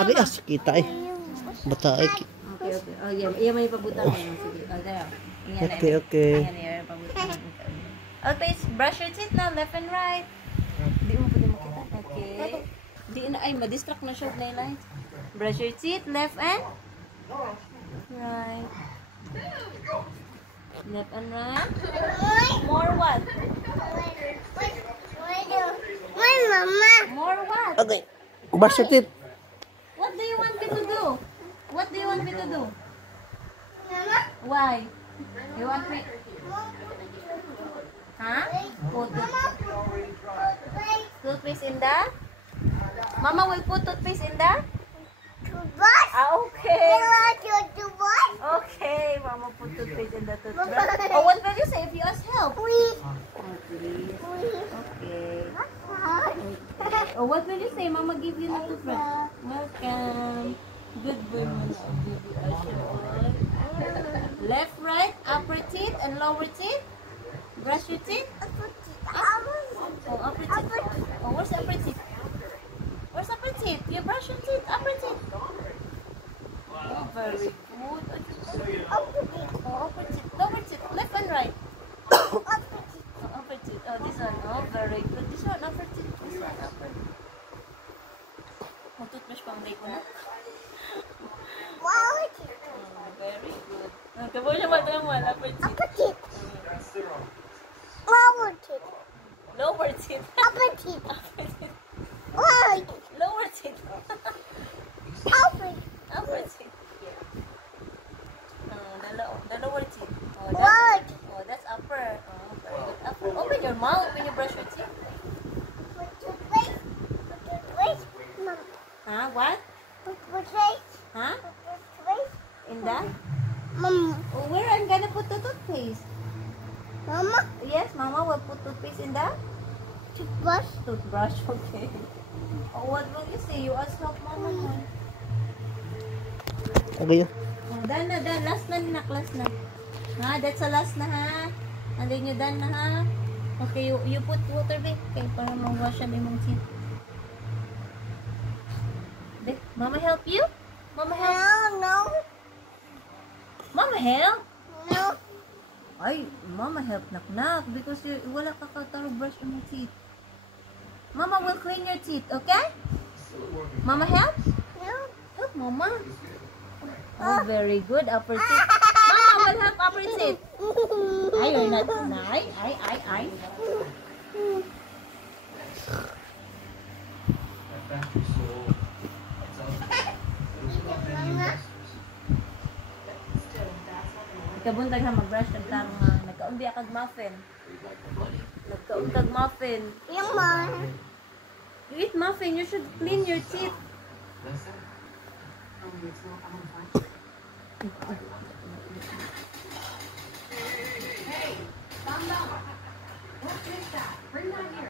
Abi, kita eh. Bata eh. Okay, okay. Oh, iya may pabutan mo. Sige. Oh, there. Okay. Ayan, pabutan. Okay, brush your teeth now, left and right. Di mo pwede makita. Okay. Di na, ay, ma-distract na siya na line. Brush your teeth, left and right. Left and right. More what? More what? Okay. Brush your teeth. What do you want me to do? What do you want me to do? Why? You want me? Huh? Put toothpaste in the? Mama will put toothpaste in the? Okay. Okay, Mama put toothpaste in the toothbrush. Oh, what will you say if you ask help? Please. Okay. Oh, what will you say? Mama give you the toothbrush. Welcome. Good boy, left, right, upper teeth and lower teeth. Brush your teeth. Oh, upper teeth. Oh, where's upper teeth? Where's upper teeth? You brush your teeth. Upper teeth. Oh, very good. Oh, upper teeth. Lower teeth. Left and right. Oh, upper teeth. Oh, this one. Oh, very good. This one, upper teeth. This one, upper teeth. Oh, toothbrush pang day ko na. Oh, very good. Kabo siya matang mo. Upper teeth. Lower teeth. Lower teeth. Upper teeth. Upper teeth. Lower Lower teeth. teeth. Upper. Upper teeth. The lower teeth. Lower. Oh, that's upper. Oh, very good. Upper. Open your mouth when you brush your teeth. Toothpaste. Mom. Huh? What? Toothpaste. Huh? Toothpaste. In the? Mom. Oh, where I'm gonna put the toothpaste? Mama. Yes, Mama will put toothpaste in the Toothbrush. toothbrush. Okay. Oh, what will you say? You ask help Mama na. Okay. Oh, done na. Last na ni last na. Ha? That's the last na ha. And then you done na ha. Okay, you put water back. Okay, para ma-wash ang imong teeth. Mama help you? Mama help? No. Mama help? No. Ay, Mama help nak because wala ka brush on your teeth. Mama will clean your teeth, okay? Mama help? No. Help Mama. Oh, very good. Upper teeth. Mama will help upper teeth. Ay, you're not. Ay. Ikabuntag ha mag-brush kag nagkaumbi kag muffin. Nagkauntag muffin. Yung ma. You eat muffin, you should clean your teeth.